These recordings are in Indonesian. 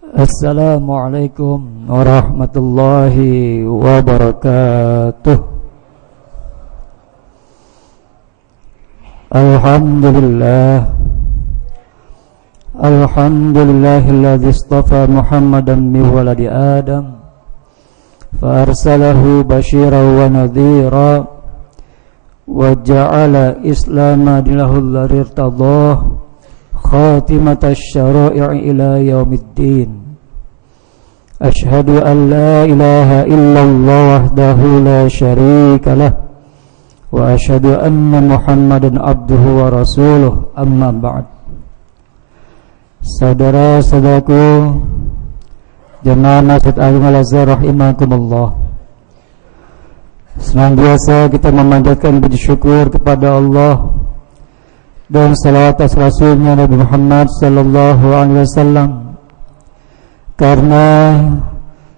Assalamualaikum warahmatullahi wabarakatuh. Alhamdulillahilladzi istafa Muhammadan min waladi Adam fa arsalahu basyiran wa nadhira wa ja'ala islama dinahul ladzi irtadah khatimatasy syara'i ila yaumiddin. Asyhadu an la ilaha illallah wahdahu la syarika lah wa asyhadu anna Muhammadan abduhu wa rasuluh, amma ba'd. Saudara-saudaraku jemaah Masjid Agung Al-Azhar rahimakumullah, senantiasa kita memanjatkan puji syukur kepada Allah dan salawat atas Rasulnya Nabi Muhammad sallallahu alaihi wasallam, karena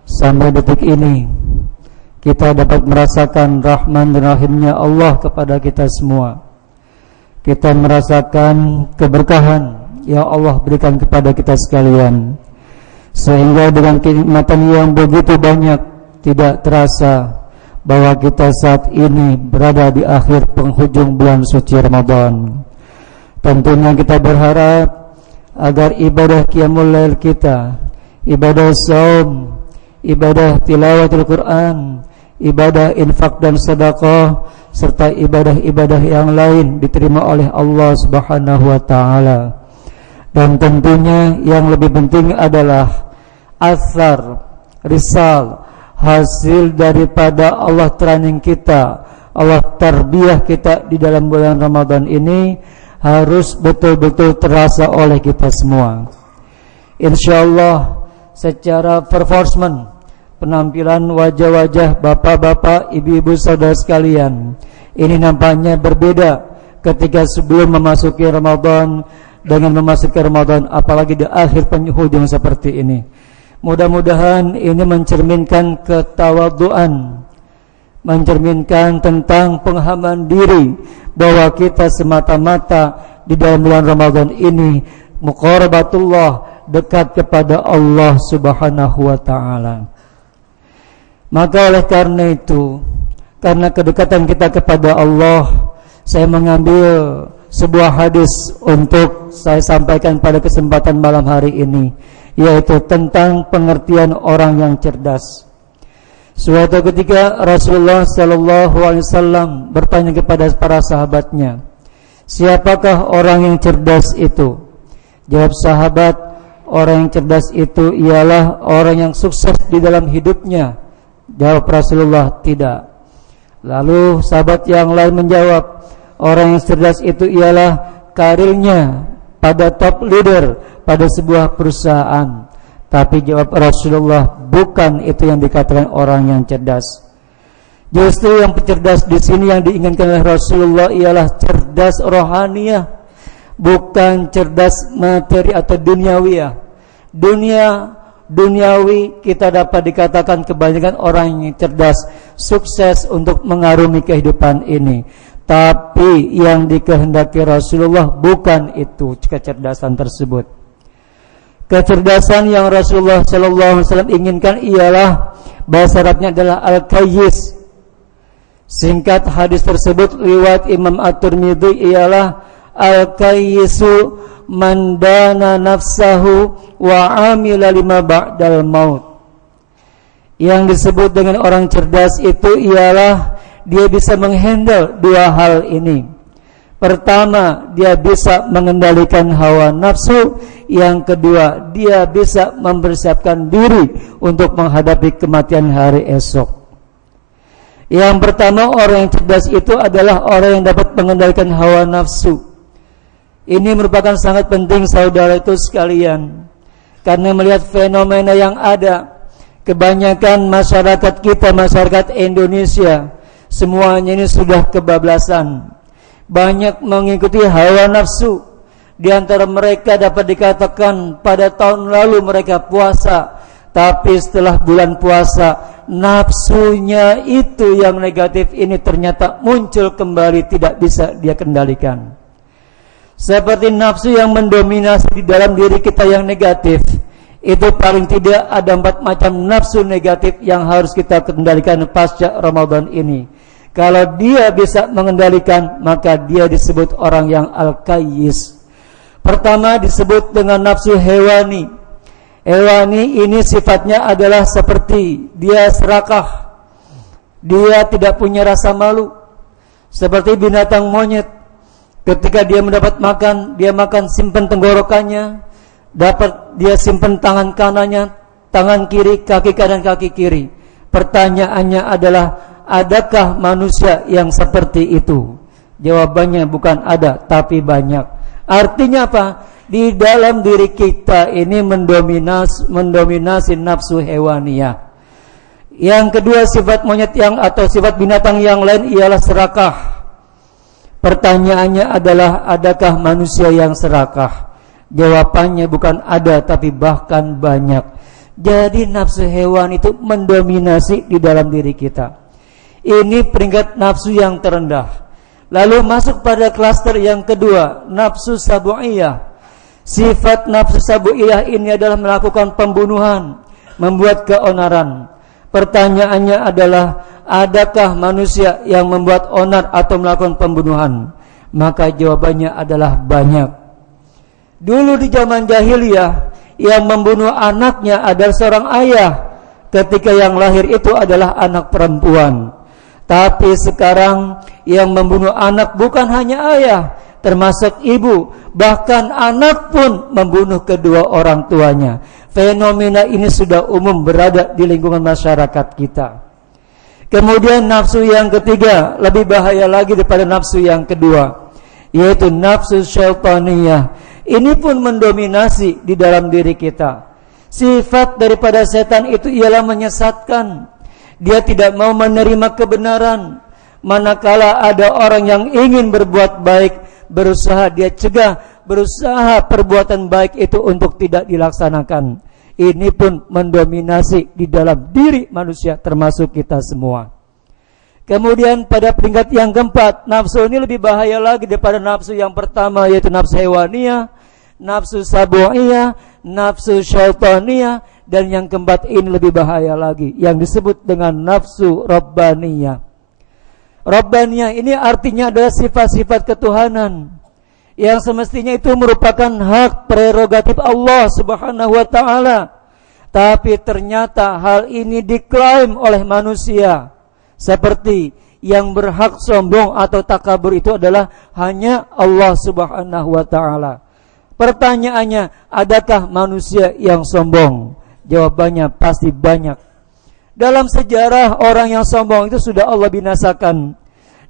sampai detik ini kita dapat merasakan rahman dan rahimnya Allah kepada kita semua. Kita merasakan keberkahan yang Allah berikan kepada kita sekalian, sehingga dengan kenikmatan yang begitu banyak tidak terasa bahwa kita saat ini berada di akhir penghujung bulan suci Ramadan. Tentunya kita berharap agar ibadah qiyamul lail kita, ibadah saum, ibadah tilawatul Quran, ibadah infak dan sedekah, serta ibadah-ibadah yang lain diterima oleh Allah Subhanahu wa taala. Dan tentunya yang lebih penting adalah asar, risal, hasil daripada Allah training kita, Allah tarbiyah kita di dalam bulan Ramadan ini harus betul-betul terasa oleh kita semua. InsyaAllah secara performance, penampilan wajah-wajah bapak-bapak, ibu-ibu, saudara sekalian, ini nampaknya berbeda ketika sebelum memasuki Ramadan dengan memasuki Ramadan, apalagi di akhir penghujung seperti ini. Mudah-mudahan ini mencerminkan ketawaduan, mencerminkan tentang penghambaan diri, bahwa kita semata-mata di dalam bulan Ramadan ini muqarabatullah, dekat kepada Allah Subhanahu wa taala. Maka oleh karena itu, karena kedekatan kita kepada Allah, saya mengambil sebuah hadis untuk saya sampaikan pada kesempatan malam hari ini, yaitu tentang pengertian orang yang cerdas. Suatu ketika Rasulullah sallallahu alaihi wasallam bertanya kepada para sahabatnya, siapakah orang yang cerdas itu? Jawab sahabat, orang yang cerdas itu ialah orang yang sukses di dalam hidupnya. Jawab Rasulullah, tidak. Lalu sahabat yang lain menjawab, orang yang cerdas itu ialah karirnya pada top leader pada sebuah perusahaan. Tapi jawab Rasulullah, bukan itu yang dikatakan orang yang cerdas. Justru yang cerdas di sini yang diinginkan oleh Rasulullah ialah cerdas rohaniah, bukan cerdas materi atau duniawiyah. Duniawi kita dapat dikatakan kebanyakan orang yang cerdas sukses untuk mengarungi kehidupan ini. Tapi yang dikehendaki Rasulullah bukan itu kecerdasan tersebut. Kecerdasan yang Rasulullah sallallahu alaihi wasallam inginkan ialah, bahasa Arabnya adalah al-kayyis. Singkat hadis tersebut riwayat Imam At-Tirmidzi ialah al-kayyisu man dana nafsahu wa amila lima ba'dal maut. Yang disebut dengan orang cerdas itu ialah dia bisa menghandle dua hal ini. Pertama, dia bisa mengendalikan hawa nafsu. Yang kedua, dia bisa mempersiapkan diri untuk menghadapi kematian hari esok. Yang pertama, orang yang cerdas itu adalah orang yang dapat mengendalikan hawa nafsu. Ini merupakan sangat penting saudara itu sekalian, karena melihat fenomena yang ada, kebanyakan masyarakat kita, masyarakat Indonesia, semuanya ini sudah kebablasan. Banyak mengikuti hawa nafsu. Di antara mereka dapat dikatakan pada tahun lalu mereka puasa, tapi setelah bulan puasa nafsunya itu yang negatif ini ternyata muncul kembali, tidak bisa dia kendalikan. Seperti nafsu yang mendominasi di dalam diri kita yang negatif, Itu paling tidak ada 4 macam nafsu negatif yang harus kita kendalikan pasca Ramadan ini. Kalau dia bisa mengendalikan, maka dia disebut orang yang al-qayyis. Pertama disebut dengan nafsu hewani. Hewani ini sifatnya adalah seperti dia serakah. Dia tidak punya rasa malu. Seperti binatang monyet. Ketika dia mendapat makan, dia makan simpan tenggorokannya. Dapat dia simpan tangan kanannya, tangan kiri, kaki kanan, kaki kiri. Pertanyaannya adalah, adakah manusia yang seperti itu? Jawabannya bukan ada, tapi banyak. Artinya apa? Di dalam diri kita ini mendominasi nafsu hewaniyah. Yang kedua, sifat monyet yang atau sifat binatang yang lain ialah serakah. Pertanyaannya adalah, adakah manusia yang serakah? Jawabannya bukan ada, tapi bahkan banyak. Jadi nafsu hewan itu mendominasi di dalam diri kita. Ini peringkat nafsu yang terendah. Lalu masuk pada klaster yang kedua, nafsu sabu'iyah. Sifat nafsu sabu'iyah ini adalah melakukan pembunuhan, membuat keonaran. Pertanyaannya adalah, adakah manusia yang membuat onar atau melakukan pembunuhan? Maka jawabannya adalah banyak. Dulu di zaman jahiliyah, yang membunuh anaknya adalah seorang ayah, ketika yang lahir itu adalah anak perempuan. Tapi sekarang yang membunuh anak bukan hanya ayah, termasuk ibu, bahkan anak pun membunuh kedua orang tuanya. Fenomena ini sudah umum berada di lingkungan masyarakat kita. Kemudian nafsu yang ketiga, lebih bahaya lagi daripada nafsu yang kedua, yaitu nafsu syaitaniyah. Ini pun mendominasi di dalam diri kita. Sifat daripada setan itu ialah menyesatkan. Dia tidak mau menerima kebenaran. Manakala ada orang yang ingin berbuat baik, berusaha dia cegah, berusaha perbuatan baik itu untuk tidak dilaksanakan. Ini pun mendominasi di dalam diri manusia, termasuk kita semua. Kemudian pada peringkat yang keempat, nafsu ini lebih bahaya lagi daripada nafsu yang pertama, yaitu nafsu hewaniyah, nafsu sabu'iyah, nafsu syaitaniyah, dan yang keempat ini lebih bahaya lagi, yang disebut dengan nafsu rabbaniyah. Rabbaniyah ini artinya adalah sifat-sifat ketuhanan, yang semestinya itu merupakan hak prerogatif Allah Subhanahu wa ta'ala. Tapi ternyata hal ini diklaim oleh manusia. Seperti yang berhak sombong atau takabur itu adalah hanya Allah Subhanahu wa ta'ala. Pertanyaannya, adakah manusia yang sombong? Jawabannya pasti banyak. Dalam sejarah orang yang sombong itu sudah Allah binasakan.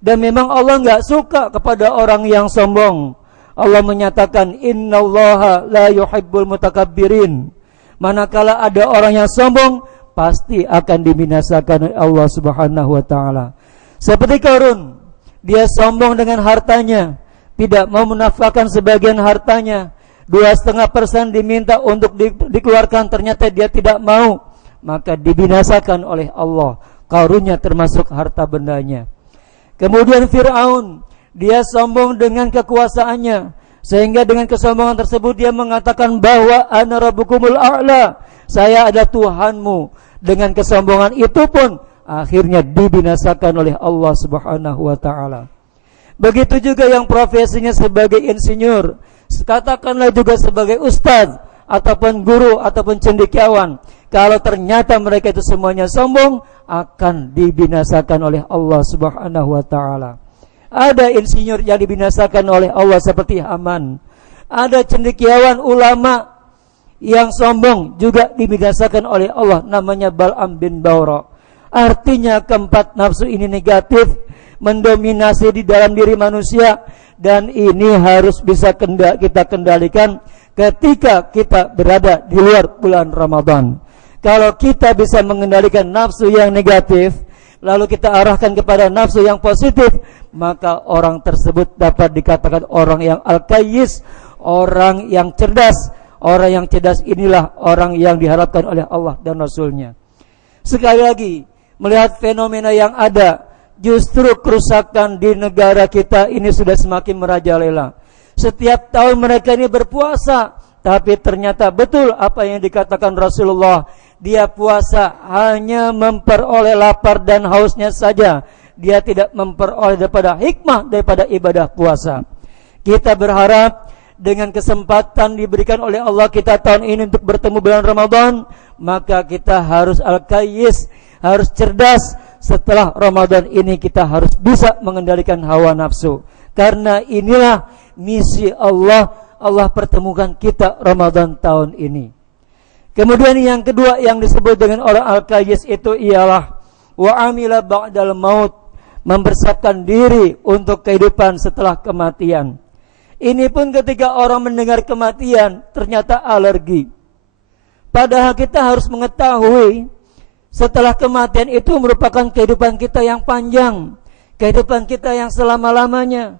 Dan memang Allah enggak suka kepada orang yang sombong. Allah menyatakan, innallaha la yuhibbul mutakabbirin. Manakala ada orang yang sombong, pasti akan dibinasakan oleh Allah Subhanahu wa ta'ala. Seperti Qarun, dia sombong dengan hartanya, tidak mau menafkahkan sebagian hartanya. 2,5% diminta untuk dikeluarkan, ternyata dia tidak mau, maka dibinasakan oleh Allah. Qarunnya termasuk harta bendanya. Kemudian Fir'aun, dia sombong dengan kekuasaannya, sehingga dengan kesombongan tersebut dia mengatakan bahwa ana rabbukumul a'la, saya ada Tuhanmu. Dengan kesombongan itu pun akhirnya dibinasakan oleh Allah Subhanahu wa ta'ala. Begitu juga yang profesinya sebagai insinyur, katakanlah juga sebagai ustaz ataupun guru ataupun cendekiawan, kalau ternyata mereka itu semuanya sombong, akan dibinasakan oleh Allah Subhanahu wa ta'ala. Ada insinyur yang dibinasakan oleh Allah seperti Haman. Ada cendekiawan ulama yang sombong juga dibinasakan oleh Allah, namanya Bal'am bin Bawra. Artinya keempat nafsu ini negatif, mendominasi di dalam diri manusia, dan ini harus bisa kita kendalikan ketika kita berada di luar bulan Ramadan. Kalau kita bisa mengendalikan nafsu yang negatif, lalu kita arahkan kepada nafsu yang positif, maka orang tersebut dapat dikatakan orang yang al-qayyis, orang yang cerdas. Orang yang cerdas inilah orang yang diharapkan oleh Allah dan Rasul-Nya. Sekali lagi, melihat fenomena yang ada, justru kerusakan di negara kita ini sudah semakin merajalela. Setiap tahun mereka ini berpuasa, Tapi ternyata betul apa yang dikatakan Rasulullah. Dia puasa hanya memperoleh lapar dan hausnya saja. Dia tidak memperoleh daripada hikmah daripada ibadah puasa. Kita berharap dengan kesempatan diberikan oleh Allah kita tahun ini untuk bertemu bulan Ramadan, maka kita harus al-qayyis, harus cerdas. Setelah Ramadan ini kita harus bisa mengendalikan hawa nafsu. Karena inilah misi Allah. Allah pertemukan kita Ramadan tahun ini. Kemudian yang kedua yang disebut dengan orang al-qayyis itu ialah wa amila ba'dal maut, mempersiapkan diri untuk kehidupan setelah kematian. Ini pun ketika orang mendengar kematian ternyata alergi. Padahal kita harus mengetahui setelah kematian itu merupakan kehidupan kita yang panjang, kehidupan kita yang selama-lamanya.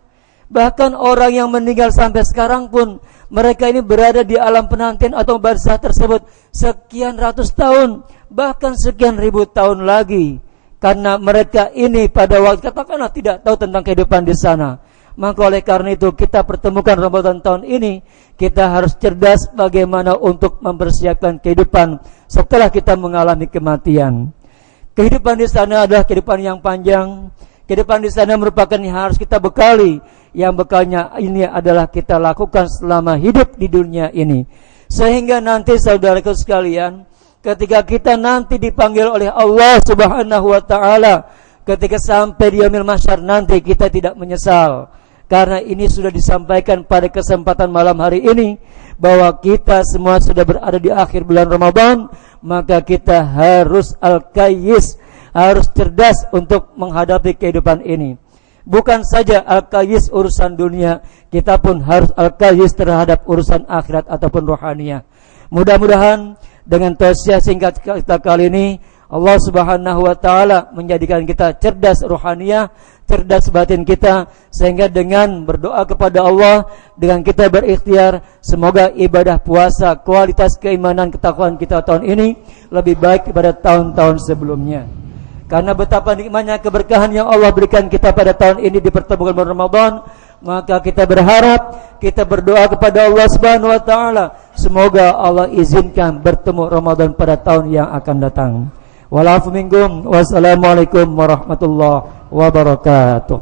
Bahkan orang yang meninggal sampai sekarang pun mereka ini berada di alam penantian atau barzah tersebut sekian ratus tahun, bahkan sekian ribu tahun lagi. Karena mereka ini pada waktu katakanlah tidak tahu tentang kehidupan di sana. Maka oleh karena itu kita pertemukan Ramadan tahun ini, kita harus cerdas bagaimana untuk mempersiapkan kehidupan setelah kita mengalami kematian. Kehidupan di sana adalah kehidupan yang panjang. Kehidupan di sana merupakan yang harus kita bekali. Yang bekalnya ini adalah kita lakukan selama hidup di dunia ini. Sehingga nanti saudaraku sekalian, ketika kita nanti dipanggil oleh Allah Subhanahu wa taala, ketika sampai di yaumil mahsyar nanti kita tidak menyesal. Karena ini sudah disampaikan pada kesempatan malam hari ini bahwa kita semua sudah berada di akhir bulan Ramadan, maka kita harus al-qayyis, harus cerdas untuk menghadapi kehidupan ini. Bukan saja al-qayyis urusan dunia, kita pun harus al-qayyis terhadap urusan akhirat ataupun rohaniah. Mudah-mudahan dengan tausiah singkat kita kali ini, Allah Subhanahu wa taala menjadikan kita cerdas rohaniah, cerdas batin kita, sehingga dengan berdoa kepada Allah, dengan kita berikhtiar, semoga ibadah puasa, kualitas keimanan ketakwaan kita tahun ini lebih baik daripada tahun-tahun sebelumnya. Karena betapa nikmatnya keberkahan yang Allah berikan kita pada tahun ini dipertemukan bulan Ramadan, maka kita berharap, kita berdoa kepada Allah Subhanahu wa taala, semoga Allah izinkan bertemu Ramadan pada tahun yang akan datang. Walafu minkum, wassalamualaikum warahmatullahi wabarakatuh.